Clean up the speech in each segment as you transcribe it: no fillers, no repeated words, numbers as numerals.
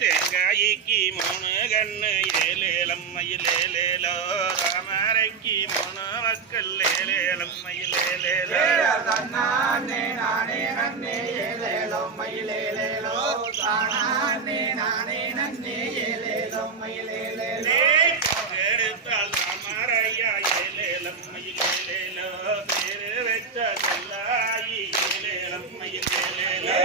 தேங்காய்க்கு மூணு கண்ணு ஏலேலம்மையிலேலோ ராமரைக்கு மூணு மக்கள் ஏலேலம்மையிலேலோ நானே நானே நன்னே ஏலேலோ மயிலேலேலோ தானே நானே நன்னே ஏலேலோ மயிலேலேலோ எடுத்தால் ராமரையா ஏலேலம்மையிலேலோ பேரு வச்ச கல்லாயி ஏலேலம்மையிலேலோ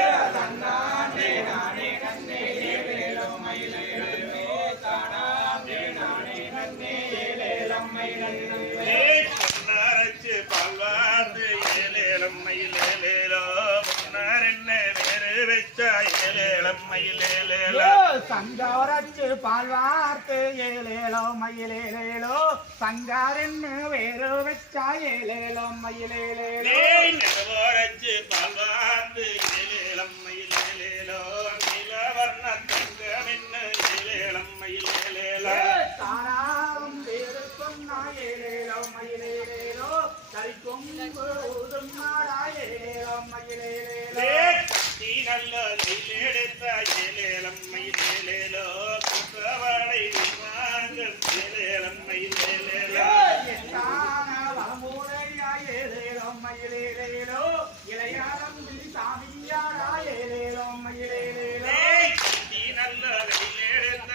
நானே நானே நன்னே ஏலேலோ மயிலேலேலோ தானே நானே நன்னே ஏலேலோ மயிலேலேலோ பொன்னாரச்சு பால்வார்ந்து ஏலேலம்மையிலேலோ பொன்னார் என்ன வேறு வச்சா ஏலேலம்மையிலேலோ சங்காரச்சு பால்வார்த்து ஏலேலோ மயிலேலேலோ சங்காரென்னு வேறு வச்சா ஏலேலோ மயிலேலேலோ நிலவோரச்சு பால்வார்ந்து ஏலேலம்மையிலேலோ நிலவர்ண தங்கம் என்ன ஏலேலம்மையிலேலோ தானாவும் வேறு சொன்னா ஏலேலோ மயிலேலேலோ கரிக்கும் ஊதும் நாடா ஏலேலோ மயிலேலேலோ நல்ல எடுத்த ஏலேலம்மையிலேலோ குற்றவாளை வாங்கள் ஏலேலம்மையிலேலோ ஏலேலோ மயிலேலேலோ இளையாரம் சாமியாடா ஏலேலோ மயிலேலேலோ நல்ல எடுத்த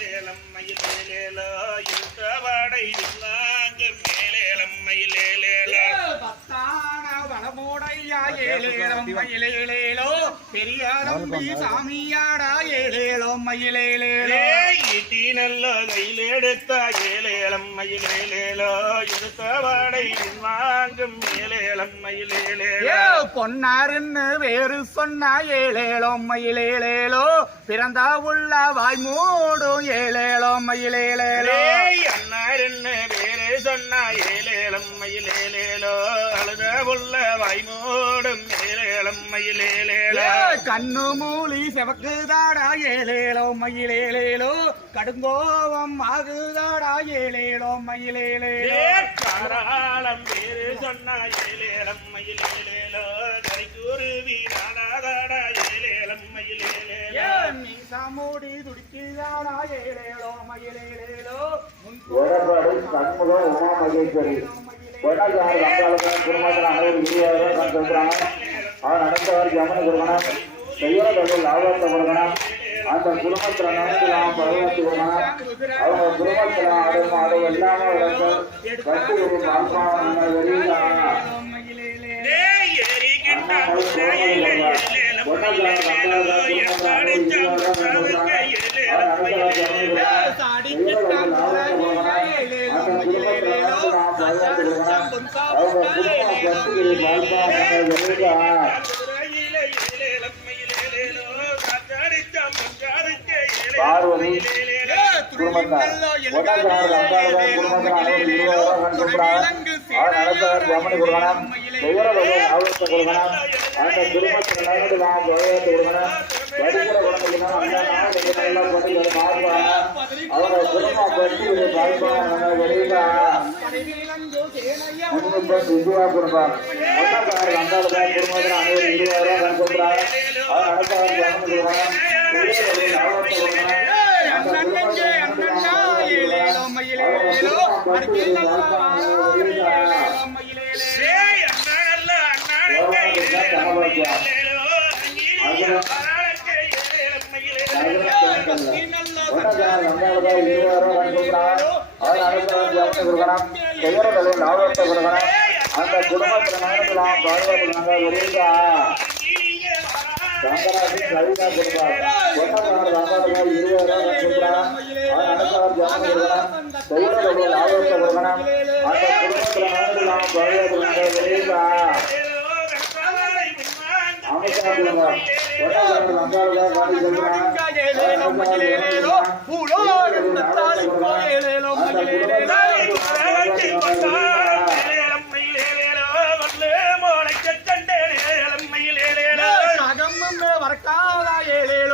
ஏலேலம்மையிலேலோ குற்றவாளை வாங்கள் ஏலேலம்மையிலேலோ பத்தான வளமோடையா ஏலேலோ மயிலேலேலோ பெரியாரம்பி சாமியாடா ஏலேலோ மயிலேலேலோ ஈட்டி நல்ல கையில் எடுத்த ஏலேலம்மையிலேலோ எடுத்த வாடை வாங்கும் ஏலேலம்மையிலேலோ பொன்னாருன்னு வேறு சொன்னா ஏலேலோ மயிலேலேலோ பிறந்தா உள்ள வாய் மூடும் ஏலேலோ மயிலேலேலோ அன்னாருன்னு வேறு சொன்னா ஏலேலம்மையிலேலோ அழுத உள்ள வாய் மூடும் ஏலேலம்மையிலேலோ கண்ணு மூலி செவக்குதாடா ஏலேலோ மயிலேலேலோ கடுங்கோவம் ஆகுதாடா ஏலேலோ மயிலேலேலோ காராளம் வேறு சொன்னா ஏலேலம்மையிலேலோ கரிக்குருவி நாடாதாடா ஏலேலம்மையிலேலோ மீசாமூடி துடிக்குதாடா ஏலேலோ மயிலேலேலோ சண்முகம் உமா மகேஸ்வரி அவர் நடந்தவர் ஜமன கொடுக்கணும் செய்யறவர்கள் லாபத்தை கொடுக்கணும் அந்த குடும்பத்துல நடந்துலாம் பருவத்து கொடுக்கணும் அவங்க குடும்பத்துல ஆடும் ஆடு எல்லாமே வளர்ந்து கட்டி ஒரு பால்பாவன வெளியில பார்வதி குடும்பத்தார் நடந்தவர் ஜமனி கொடுக்கணும் செய்யறவர்கள் லாபத்தை கொடுக்கணும் அந்த குடும்பத்தில் நடந்துலாம் விளையாட்டு கொடுக்கணும் படிக்கிற குழந்தைக்குன்னா அந்த நாள் எல்லாம் பண்ணி பார்ப்பாங்க அவங்க குடும்பம் பற்றி பார்ப்பாங்க வெளியில விஜயா குடும்பம் மொத்தக்கார வந்தாலும் குடும்பத்தில் அனைவரும் 20,000 கணக்குறாங்க அவர் நடந்தவர் ஜமனி கொடுக்கணும் லாபத்தை கொடுக்கணும் செய்யறவர்கள் லாபத்தை கொடுக்கணும் அந்த குடும்பத்தில் நடக்கலாம் பார்வதினாங்க வெளியா சங்கராஜி கவிதா கொடுப்பார் ஒன்னார் வந்தார்கள் 20,000 கொடுக்கிறார் அவர் நடந்தவர் ஜாமி கொடுக்கணும் செய்யறவர்கள் லாபத்தை கொடுக்கணும் அந்த குடும்பத்தில் நடக்கலாம் பார்வதினாங்க வெளியா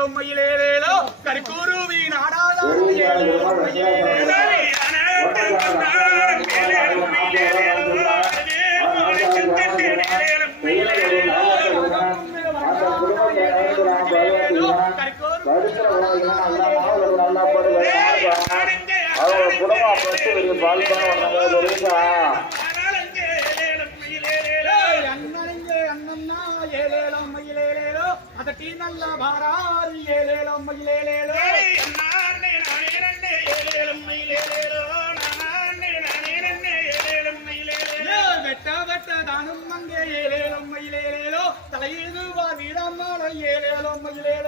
மயிலேலேலோ மயிலேலேலோ கரிக்குருவி நாடாதா ஏலேலோ மயிலேலேலோ அவங்க குடும்பம் பத்து பால் பண்ண அண்ணன்னா ஏலேலோ மயிலேலேலோ அதட்டி நல்ல பாராறு ஏலேலோ மயிலேலேலோ வெட்ட வெட்ட தானும் அங்கே ஏலேலோ மயிலேலேலோ தலையீது வீடமான ஏலேலோ மயிலேலோ